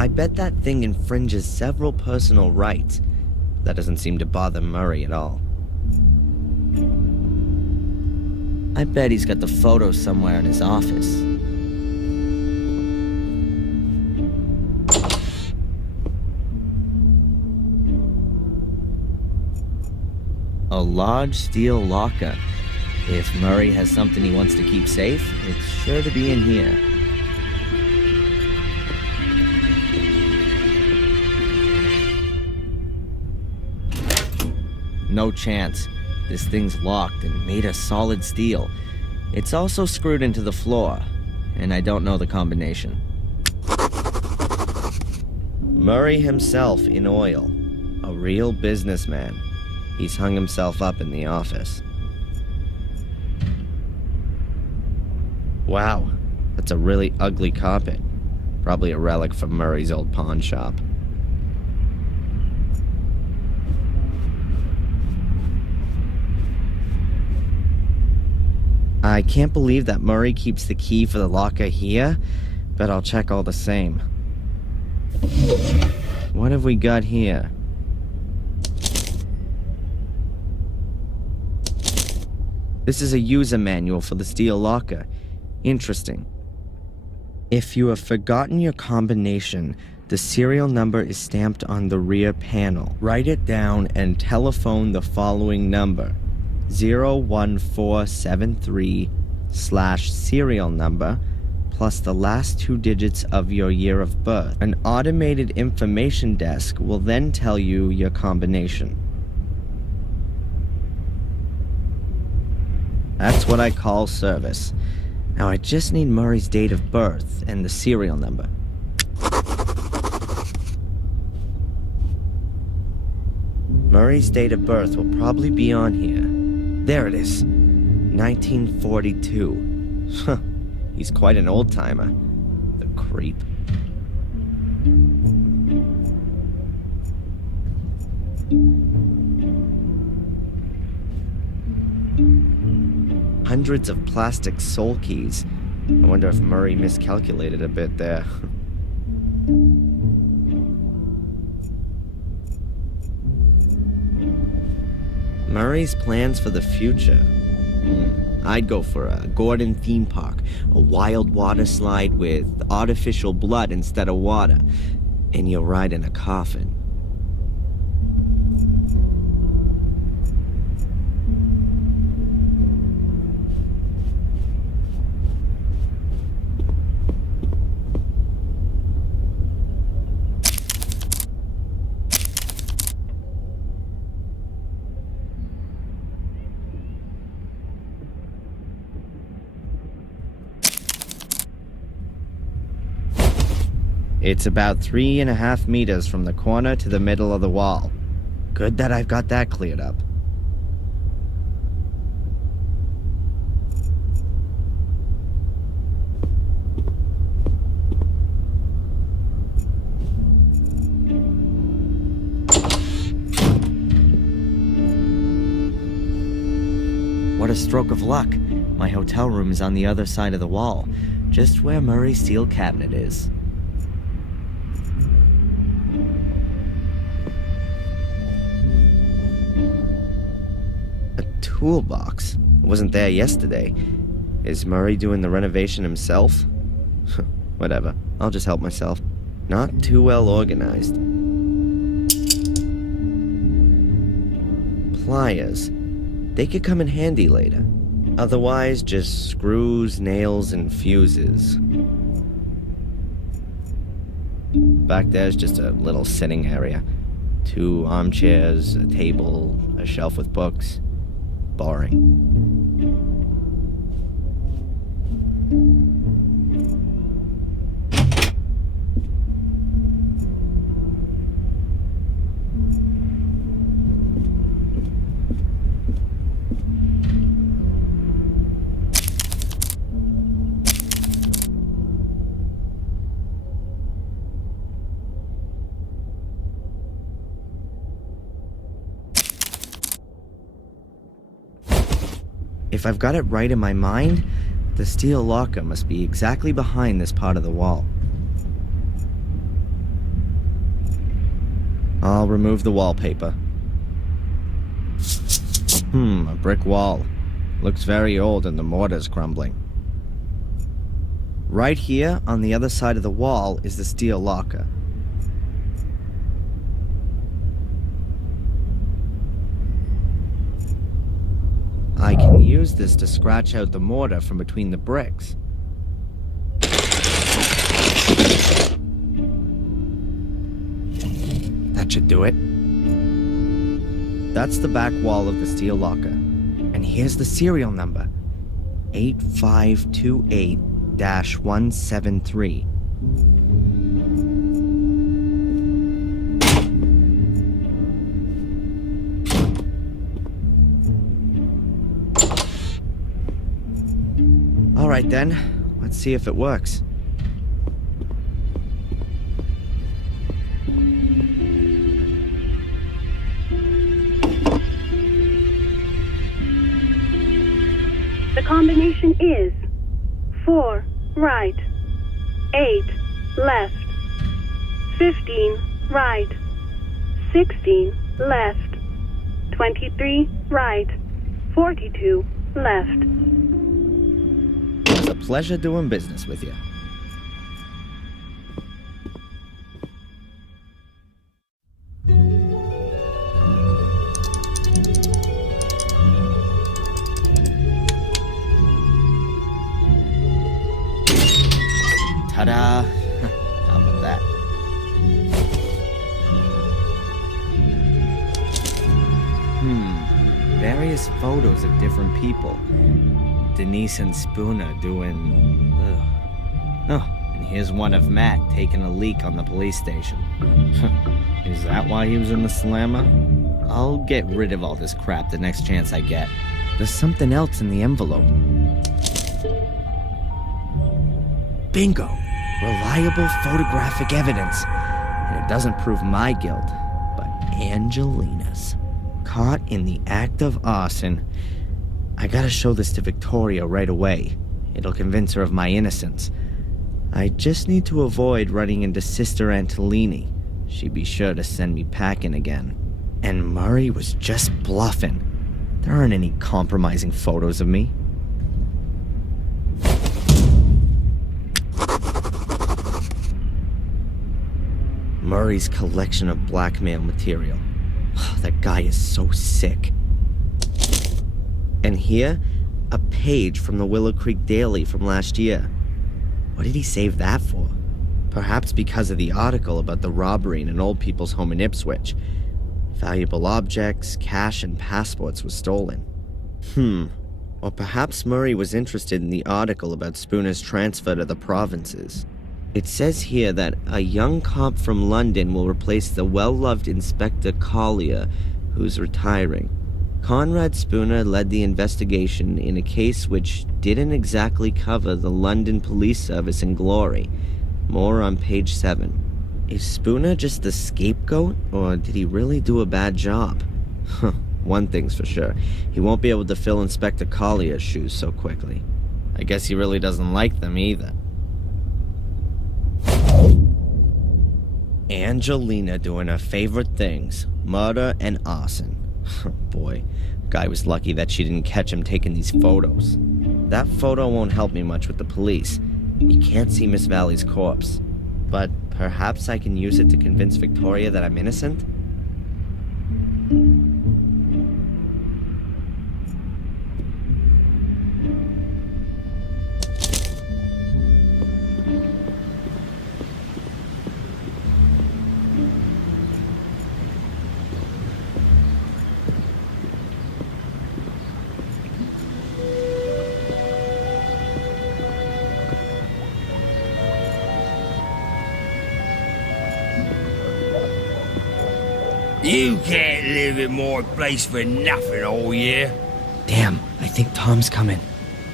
I bet that thing infringes several personal rights. That doesn't seem to bother Murray at all. I bet he's got the photo somewhere in his office. A large steel locker. If Murray has something he wants to keep safe, it's sure to be in here. No chance. This thing's locked and made of solid steel. It's also screwed into the floor, and I don't know the combination. Murray himself in oil. A real businessman. He's hung himself up in the office. Wow, that's a really ugly carpet. Probably a relic from Murray's old pawn shop. I can't believe that Murray keeps the key for the locker here, but I'll check all the same. What have we got here? This is a user manual for the steel locker. Interesting. If you have forgotten your combination, the serial number is stamped on the rear panel. Write it down and telephone the following number: 01473/serial number plus the last 2 digits of your year of birth. An automated information desk will then tell you your combination. That's what I call service. Now I just need Murray's date of birth and the serial number. Murray's date of birth will probably be on here. There it is. 1942. Huh. He's quite an old-timer. The creep. Hundreds of plastic soul keys. I wonder if Murray miscalculated a bit there. Murray's plans for the future. I'd go for a Gordon theme park, a wild water slide with artificial blood instead of water, and you'll ride in a coffin. It's about 3.5 meters from the corner to the middle of the wall. Good that I've got that cleared up. What a stroke of luck. My hotel room is on the other side of the wall, just where Murray's steel cabinet is. Toolbox. It wasn't there yesterday. Is Murray doing the renovation himself? Whatever. I'll just help myself. Not too well organized. Pliers. They could come in handy later. Otherwise, just screws, nails, and fuses. Back there's just a little sitting area. 2 armchairs, a table, a shelf with books. Boring. If I've got it right in my mind, the steel locker must be exactly behind this part of the wall. I'll remove the wallpaper. A brick wall. Looks very old and the mortar's crumbling. Right here, on the other side of the wall, is the steel locker. I can use this to scratch out the mortar from between the bricks. That should do it. That's the back wall of the steel locker. And here's the serial number. 8528-173. All right then, let's see if it works. The combination is 4 right, 8 left, 15 right, 16 left, 23 right, 42 left. It was a pleasure doing business with you. Ta-da! How about that? Various photos of different people. Denise and Spooner doing... Oh, and here's one of Matt taking a leak on the police station. Is that why he was in the slammer? I'll get rid of all this crap the next chance I get. There's something else in the envelope. Bingo! Reliable photographic evidence. And it doesn't prove my guilt, but Angelina's. Caught in the act of arson. I gotta show this to Victoria right away. It'll convince her of my innocence. I just need to avoid running into Sister Antolini. She'd be sure to send me packing again. And Murray was just bluffing. There aren't any compromising photos of me. Murray's collection of blackmail material. That guy is so sick. And here, a page from the Willow Creek Daily from last year. What did he save that for? Perhaps because of the article about the robbery in an old people's home in Ipswich. Valuable objects, cash, and passports were stolen. Or perhaps Murray was interested in the article about Spooner's transfer to the provinces. It says here that a young cop from London will replace the well-loved Inspector Collier, who's retiring. Conrad Spooner led the investigation in a case which didn't exactly cover the London Police Service in glory. More on page 7. Is Spooner just the scapegoat, or did he really do a bad job? One thing's for sure, he won't be able to fill Inspector Collier's shoes so quickly. I guess he really doesn't like them either. Angelina doing her favorite things, murder and arson. Boy, guy was lucky that she didn't catch him taking these photos. That photo won't help me much with the police. You can't see Miss Valley's corpse. But perhaps I can use it to convince Victoria that I'm innocent? You can't live in my place for nothing all year. Damn, I think Tom's coming.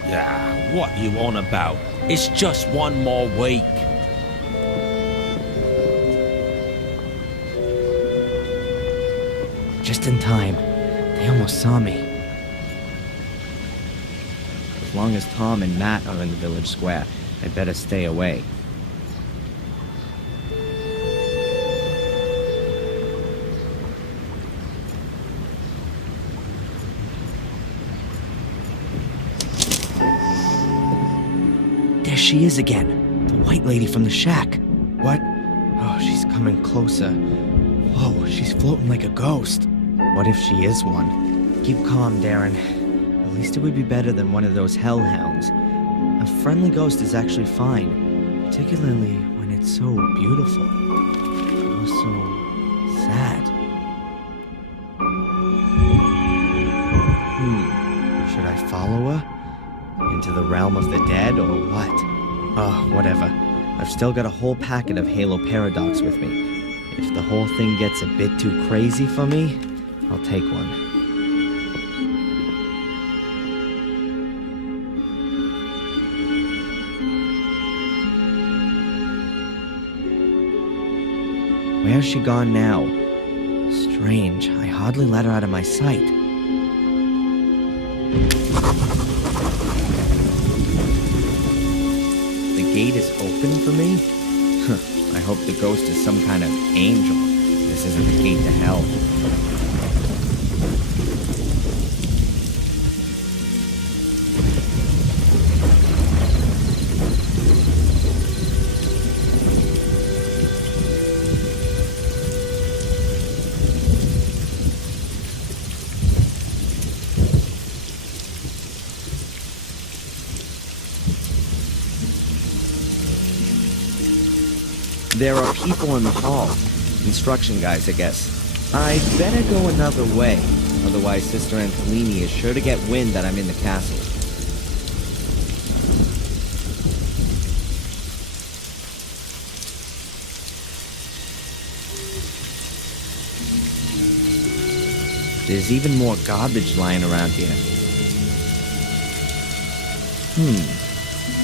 Ah, what you on about? It's just one more week. Just in time. They almost saw me. As long as Tom and Matt are in the village square, I'd better stay away. she is again. The white lady from the shack. What? Oh, she's coming closer. Whoa, she's floating like a ghost. What if she is one? Keep calm, Darren. At least it would be better than one of those hellhounds. A friendly ghost is actually fine, particularly when it's so beautiful. Or so sad. Should I follow her? Into the realm of the dead, or what? Oh, whatever. I've still got a whole packet of Halo Paradox with me. If the whole thing gets a bit too crazy for me, I'll take one. Where's she gone now? Strange, I hardly let her out of my sight. The gate is open for me? I hope the ghost is some kind of angel. This isn't the gate to hell. There are people in the hall. Construction guys, I guess. I'd better go another way. Otherwise, Sister Antolini is sure to get wind that I'm in the castle. There's even more garbage lying around here.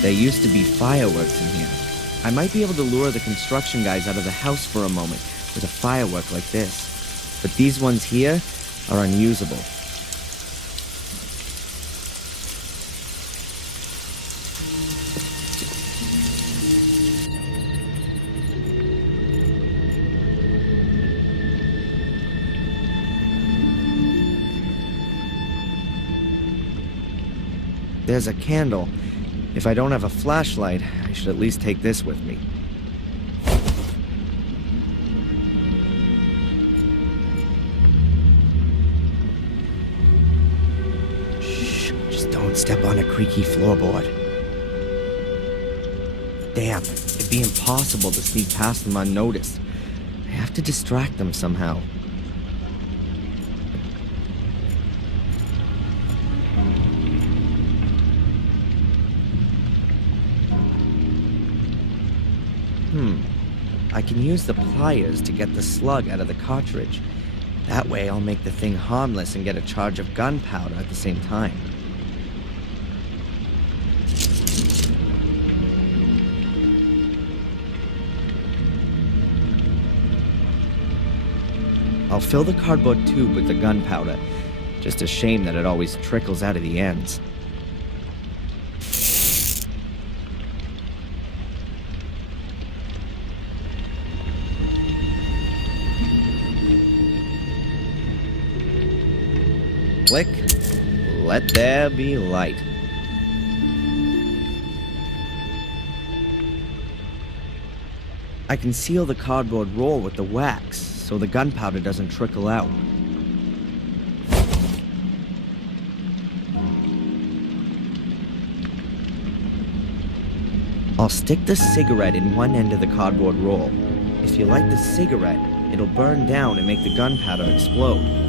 There used to be fireworks in here. I might be able to lure the construction guys out of the house for a moment with a firework like this. But these ones here are unusable. There's a candle. If I don't have a flashlight, I should at least take this with me. Shh, just don't step on a creaky floorboard. Damn, it'd be impossible to sneak past them unnoticed. I have to distract them somehow. I can use the pliers to get the slug out of the cartridge. That way I'll make the thing harmless and get a charge of gunpowder at the same time. I'll fill the cardboard tube with the gunpowder. Just a shame that it always trickles out of the ends. Click. Let there be light. I can seal the cardboard roll with the wax, so the gunpowder doesn't trickle out. I'll stick the cigarette in one end of the cardboard roll. If you light the cigarette, it'll burn down and make the gunpowder explode.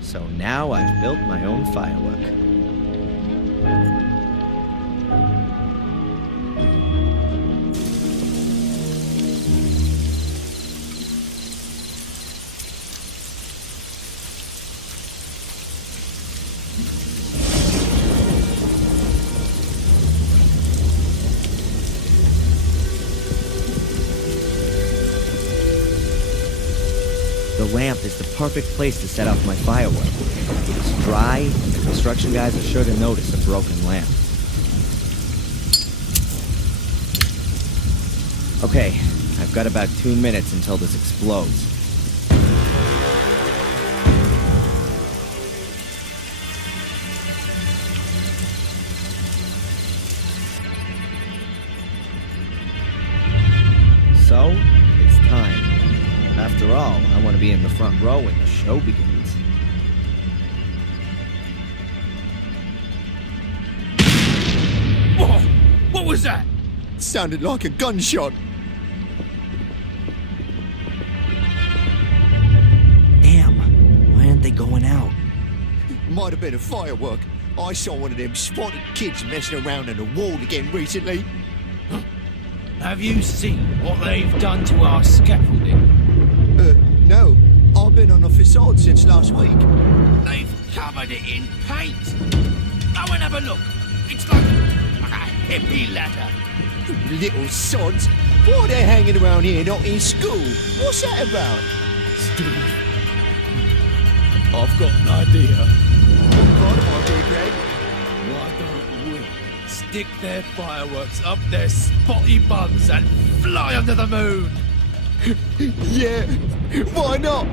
So now I've built my own firework. The lamp is the perfect place to set off my firework. It's dry, and the construction guys are sure to notice a broken lamp. Okay, I've got about 2 minutes until this explodes. all, I want to be in the front row when the show begins. Whoa! What was that? Sounded like a gunshot. Damn, why aren't they going out? Might have been a firework. I saw one of them spotted kids messing around on the wall again recently. Have you seen what they've done to our scaffolding? No. I've been on the facade since last week. They've covered it in paint. Go and have a look. It's like a hippie ladder. Little sods. Why are they hanging around here not in school? What's that about? Steve, I've got an idea. What kind of idea, Greg? Why don't we stick their fireworks up their spotty buns and fly under the moon? Yeah, why not?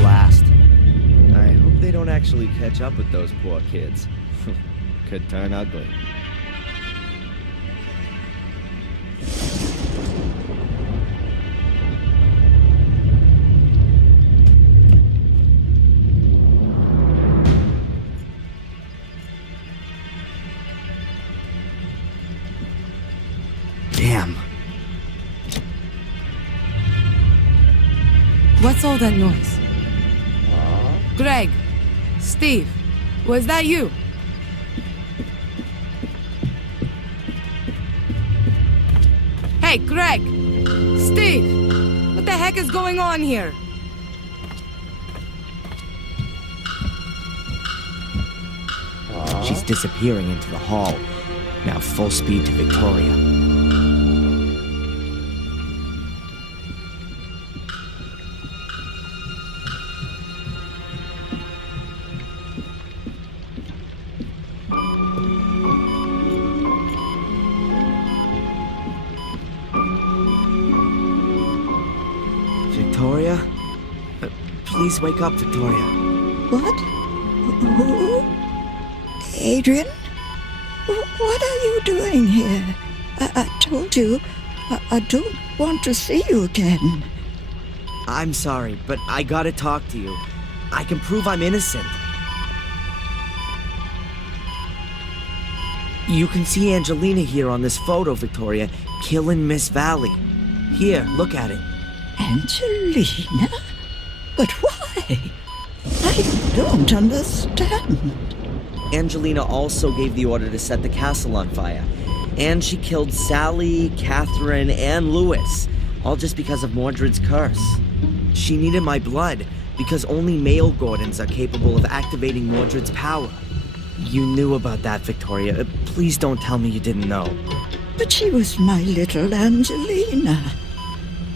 Blast. I hope they don't actually catch up with those poor kids. Could turn ugly. Damn. What's all that noise? Greg, Steve, was that you? Hey, Greg, Steve, what the heck is going on here? She's disappearing into the hall. Now full speed to Victoria. Victoria? Please wake up, Victoria. What? Who? Adrian? What are you doing here? I told you, I don't want to see you again. I'm sorry, but I gotta talk to you. I can prove I'm innocent. You can see Angelina here on this photo, Victoria, killing Miss Valley. Here, look at it. Angelina? But why? I don't understand. Angelina also gave the order to set the castle on fire. And she killed Sally, Catherine, and Lewis, all just because of Mordred's curse. She needed my blood, because only male Gordons are capable of activating Mordred's power. You knew about that, Victoria. Please don't tell me you didn't know. But she was my little Angelina.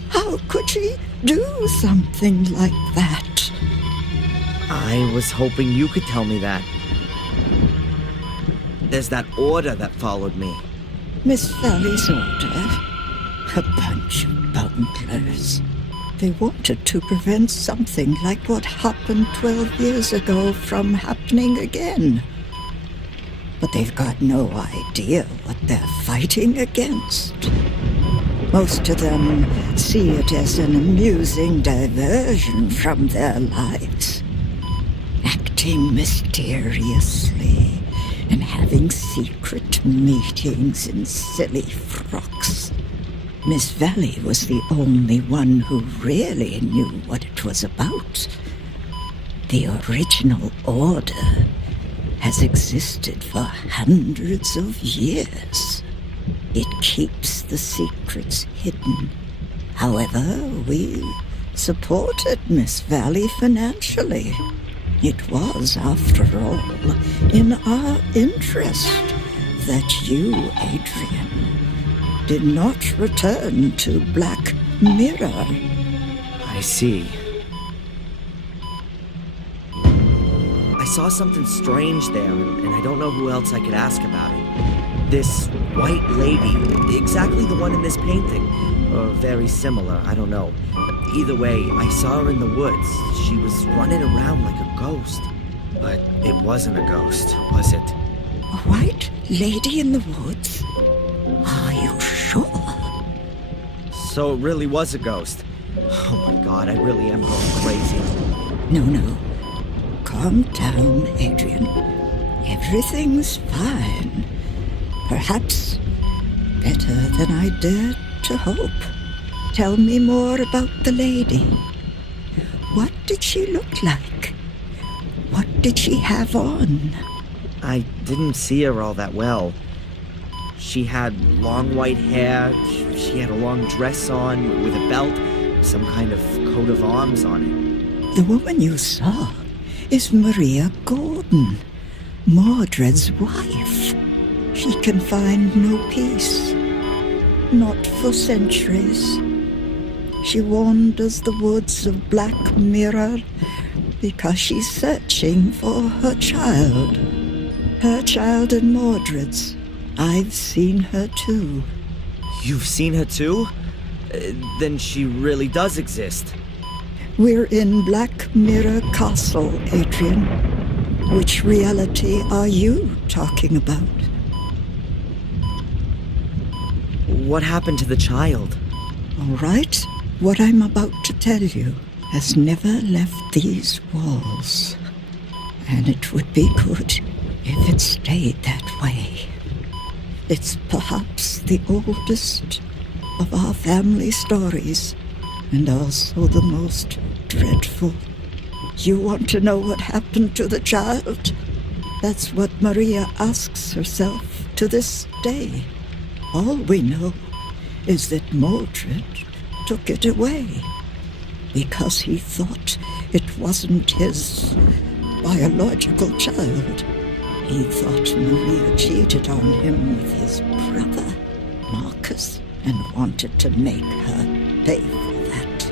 How could she do something like that? I was hoping you could tell me that. There's that order that followed me. Miss Valley's order? A bunch of bunglers. They wanted to prevent something like what happened 12 years ago from happening again. But they've got no idea what they're fighting against. Most of them see it as an amusing diversion from their lives. Acting mysteriously and having secret meetings in silly frocks. Miss Valley was the only one who really knew what it was about. The original order has existed for hundreds of years. It keeps the secrets hidden. However, we supported Miss Valley financially. It was, after all, in our interest that you, Adrian, did not return to Black Mirror. I see. I saw something strange there, and I don't know who else I could ask about it. This white lady, exactly the one in this painting, or very similar, I don't know. Either way, I saw her in the woods. She was running around like a ghost. But it wasn't a ghost, was it? A white lady in the woods? Are you sure? sure. So it really was a ghost. Oh my god, I really am going crazy. No. Calm down, Adrian. Everything's fine. Perhaps better than I dared to hope. Tell me more about the lady. What did she look like? What did she have on? I didn't see her all that well. She had long white hair, she had a long dress on with a belt, some kind of coat of arms on it. The woman you saw is Maria Gordon, Mordred's wife. She can find no peace, not for centuries. She wanders the woods of Black Mirror because she's searching for her child. Her child and Mordred's. I've seen her too. You've seen her too? Then she really does exist. We're in Black Mirror Castle, Adrian. Which reality are you talking about? What happened to the child? All right, what I'm about to tell you has never left these walls. And it would be good if it stayed that way. It's perhaps the oldest of our family stories, and also the most dreadful. You want to know what happened to the child? That's what Maria asks herself to this day. All we know is that Mordred took it away because he thought it wasn't his biological child. He thought Maria cheated on him with his brother, Marcus, and wanted to make her pay for that.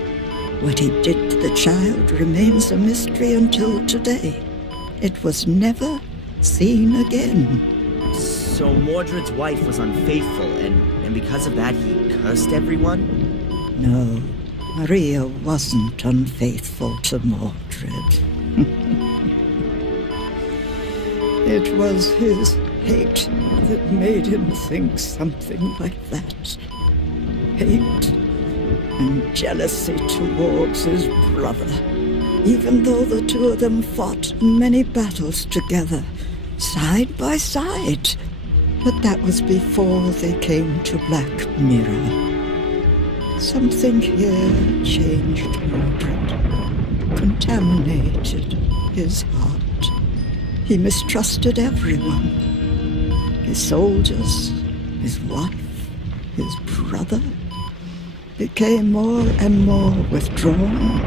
What he did to the child remains a mystery until today. It was never seen again. So Mordred's wife was unfaithful, and because of that he cursed everyone? No, Maria wasn't unfaithful to Mordred. It was his hate that made him think something like that. Hate and jealousy towards his brother, even though the two of them fought many battles together, side by side. But that was before they came to Black Mirror. Something here changed Mordred, contaminated his heart. He mistrusted everyone. His soldiers, his wife, his brother. Became more and more withdrawn.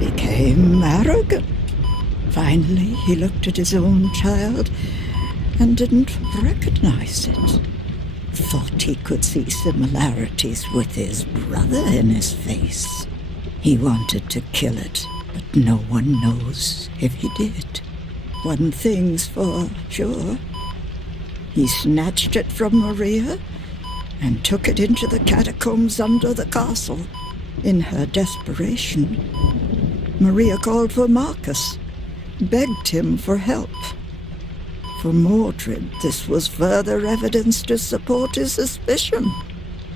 Became arrogant. Finally, he looked at his own child and didn't recognize it. Thought he could see similarities with his brother in his face. He wanted to kill it, but no one knows if he did. One thing's for sure. He snatched it from Maria and took it into the catacombs under the castle. In her desperation, Maria called for Marcus, begged him for help. For Mordred, this was further evidence to support his suspicion.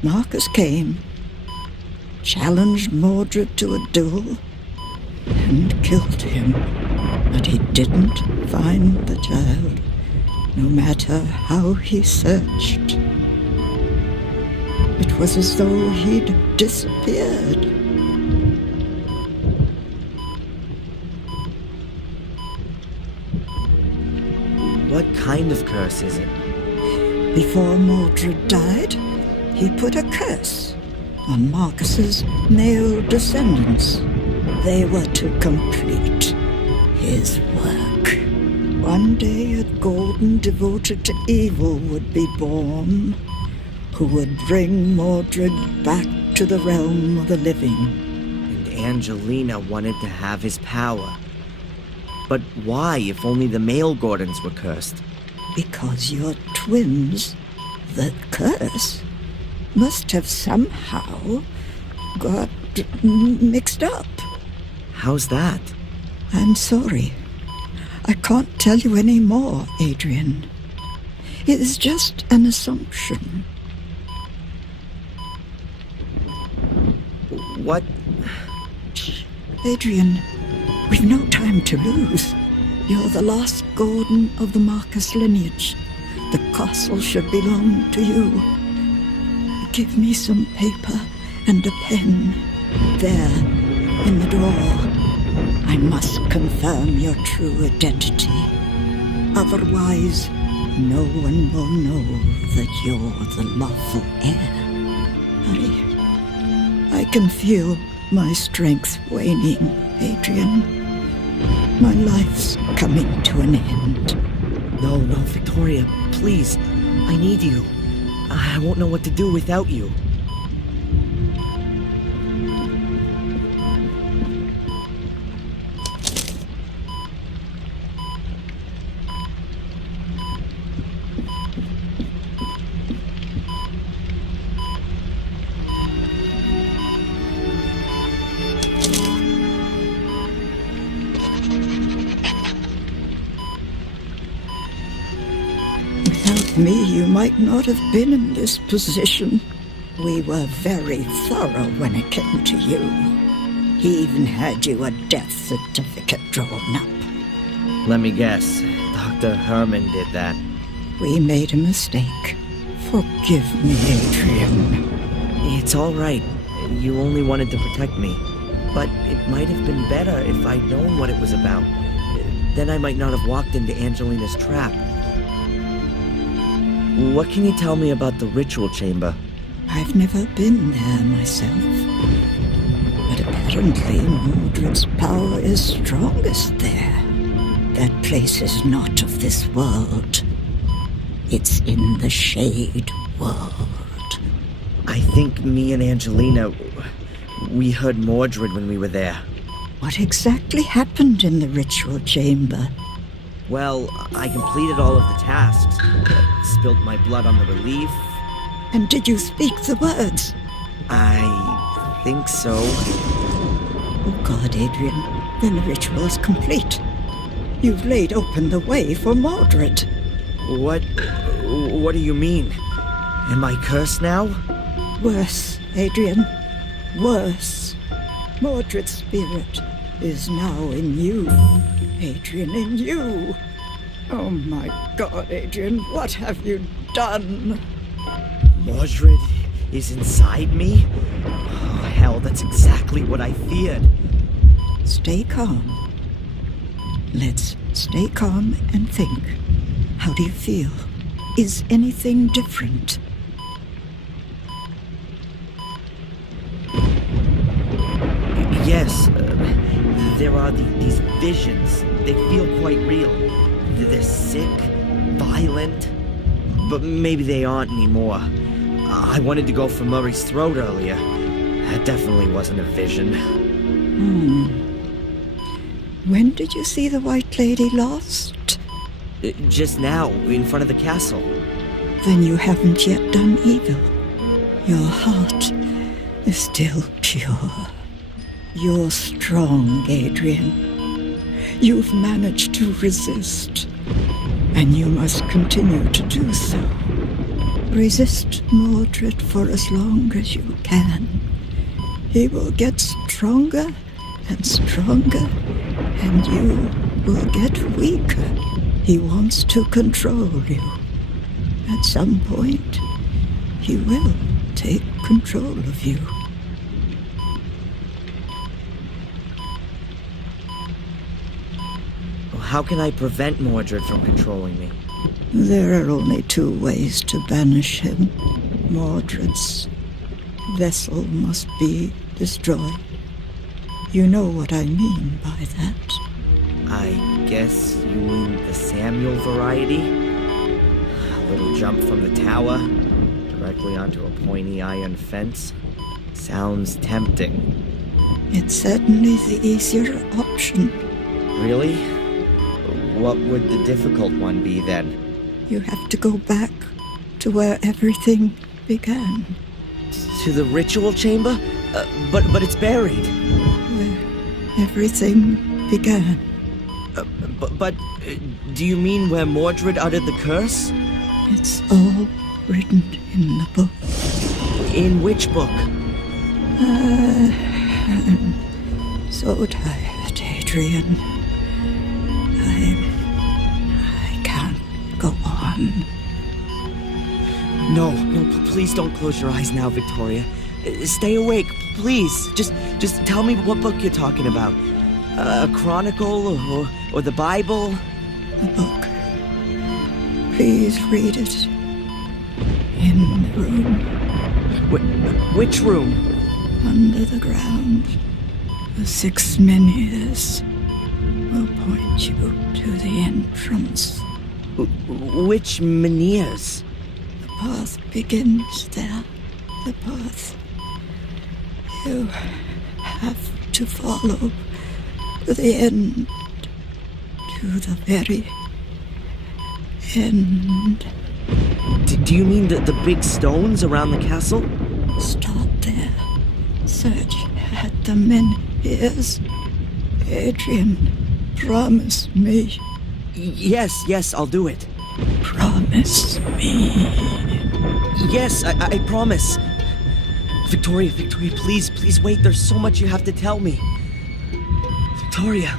Marcus came, challenged Mordred to a duel, and killed him. But he didn't find the child, no matter how he searched. It was as though he'd disappeared. What kind of curse is it? Before Mordred died, he put a curse on Marcus's male descendants. They were to complete his work. One day a Golden devoted to evil would be born, who would bring Mordred back to the realm of the living. And Angelina wanted to have his power. But why, if only the male Gordons were cursed? Because you're twins, the curse must have somehow got mixed up. How's that? I'm sorry. I can't tell you any more, Adrian. It is just an assumption. What? Adrian, we've no time to lose. You're the last Gordon of the Marcus lineage. The castle should belong to you. Give me some paper and a pen. There, in the drawer. I must confirm your true identity. Otherwise, no one will know that you're the lawful heir. Hurry. I can feel my strength waning, Adrian. My life's coming to an end. No, Victoria, please. I need you. I won't know what to do without you. Without me, you might not have been in this position. We were very thorough when it came to you. He even had you a death certificate drawn up. Let me guess. Dr. Herman did that. We made a mistake. Forgive me, Adrian. It's all right. You only wanted to protect me. But it might have been better if I'd known what it was about. Then I might not have walked into Angelina's trap. What can you tell me about the ritual chamber? I've never been there myself. But apparently Mordred's power is strongest there. That place is not of this world. It's in the Shade world. I think me and Angelina, we heard Mordred when we were there. What exactly happened in the ritual chamber? Well, I completed all of the tasks. Spilled my blood on the relief. And did you speak the words? I think so. Oh God, Adrian, then the ritual is complete. You've laid open the way for Mordred. What do you mean? Am I cursed now? Worse, Adrian. Worse. Mordred's spirit is now in you. Adrian, in you. Oh my God, Adrian, what have you done? Mordred is inside me? Oh, hell, that's exactly what I feared. Stay calm. Let's stay calm and think. How do you feel? Is anything different? Yes, there are these visions. They feel quite real. They're sick, violent, but maybe they aren't anymore. I wanted to go for Murray's throat earlier. That definitely wasn't a vision. When did you see the White Lady last? Just now, in front of the castle. Then you haven't yet done evil. Your heart is still pure. You're strong, Adrian. You've managed to resist, and you must continue to do so. Resist Mordred for as long as you can. He will get stronger and stronger, and you will get weaker. He wants to control you. At some point, he will take control of you. How can I prevent Mordred from controlling me? There are only two ways to banish him. Mordred's vessel must be destroyed. You know what I mean by that. I guess you mean the Samuel variety? A little jump from the tower, directly onto a pointy iron fence. Sounds tempting. It's certainly the easier option. Really? What would the difficult one be then? You have to go back to where everything began. To the ritual chamber? But it's buried. Where everything began. But do you mean where Mordred uttered the curse? It's all written in the book. In which book? so tired, Adrian. I can't go on. No, please don't close your eyes now, Victoria. Stay awake, please. Just tell me what book you're talking about. A chronicle or the Bible? The book. Please read it. In the room. Which room? Under the ground. The 6 menhirs will point you to the entrance. Which menhirs? The path begins there. The path. You have to follow to the end. To the very end. Do you mean the big stones around the castle? Start there. Search at the menhirs. Adrian, promise me. Yes, I'll do it. Promise me. Yes, I promise. Victoria, please wait. There's so much you have to tell me. Victoria.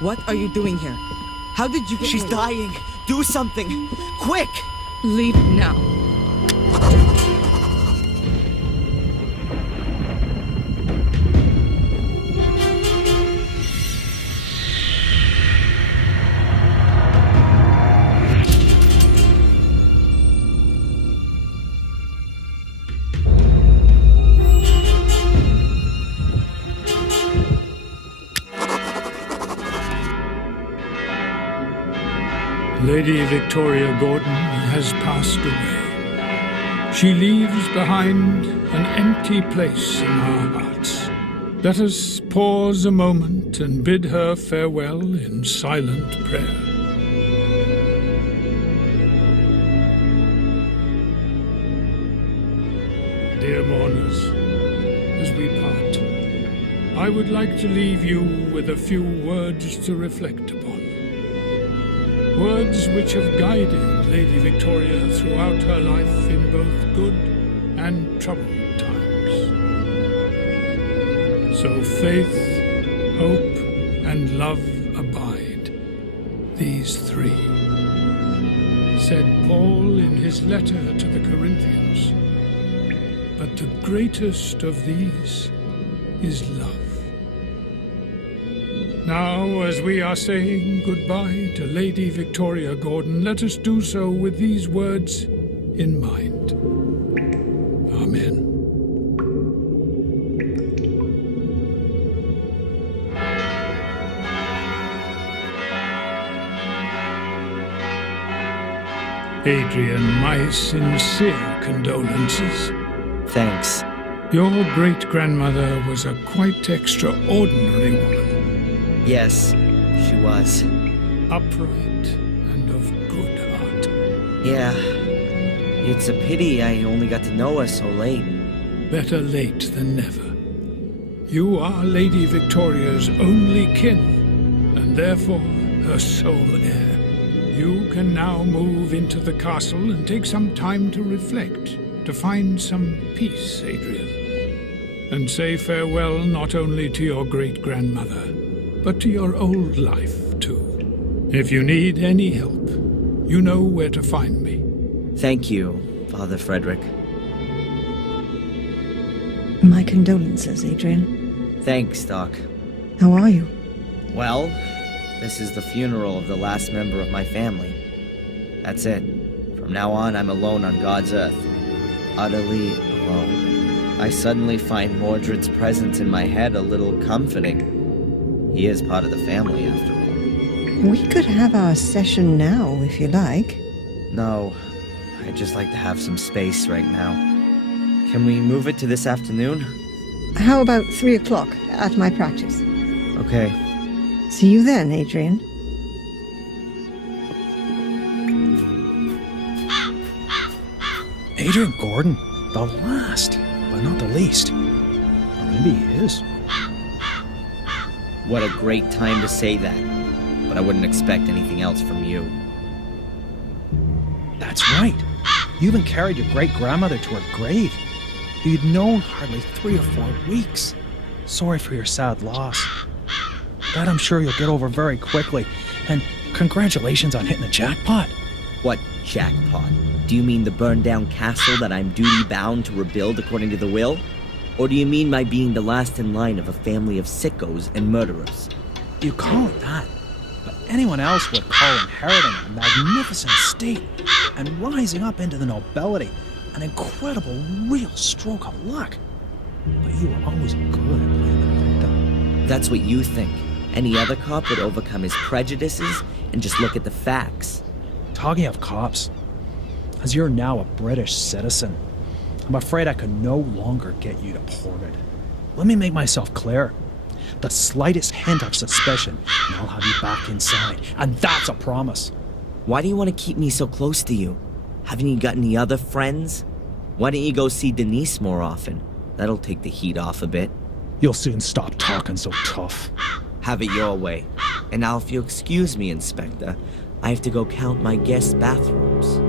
What are you doing here? How did you get She's here? dying. Do something. Quick! Leave now. Lady Victoria Gordon has passed away. She leaves behind an empty place in our hearts. Let us pause a moment and bid her farewell in silent prayer. Dear mourners, as we part, I would like to leave you with a few words to reflect upon. Words which have guided Lady Victoria throughout her life in both good and troubled times. So faith, hope, and love abide, these three, said Paul in his letter to the Corinthians. But the greatest of these is love. Now, as we are saying goodbye to Lady Victoria Gordon, let us do so with these words in mind. Amen. Adrian, my sincere condolences. Thanks. Your great-grandmother was a quite extraordinary woman. Yes, she was. Upright and of good heart. Yeah. It's a pity I only got to know her so late. Better late than never. You are Lady Victoria's only kin, and therefore her sole heir. You can now move into the castle and take some time to reflect, to find some peace, Adrian. And say farewell not only to your great-grandmother, but to your old life, too. If you need any help, you know where to find me. Thank you, Father Frederick. My condolences, Adrian. Thanks, Doc. How are you? Well, this is the funeral of the last member of my family. That's it. From now on, I'm alone on God's earth. Utterly alone. I suddenly find Mordred's presence in my head a little comforting. He is part of the family, after all. We could have our session now, if you like. No, I'd just like to have some space right now. Can we move it to this afternoon? How about 3 o'clock at my practice? Okay. See you then, Adrian. Adrian Gordon, the last, but not the least. Or maybe he is. What a great time to say that. but I wouldn't expect anything else from you. That's right. You even carried your great-grandmother to her grave. You'd known hardly 3 or 4 weeks. Sorry for your sad loss. That I'm sure you'll get over very quickly. And congratulations on hitting the jackpot. What jackpot? Do you mean the burned-down castle that I'm duty-bound to rebuild according to the will? Or do you mean my being the last in line of a family of sickos and murderers? You call it that, but anyone else would call inheriting a magnificent estate and rising up into the nobility an incredible, real stroke of luck. But you were always good at playing the victim. That's what you think. Any other cop would overcome his prejudices and just look at the facts. Talking of cops, as you're now a British citizen, I'm afraid I can no longer get you deported. Let me make myself clear. The slightest hint of suspicion, and I'll have you back inside. And that's a promise. Why do you want to keep me so close to you? Haven't you got any other friends? Why don't you go see Denise more often? That'll take the heat off a bit. You'll soon stop talking so tough. Have it your way. And now if you excuse me, Inspector, I have to go count my guest bathrooms.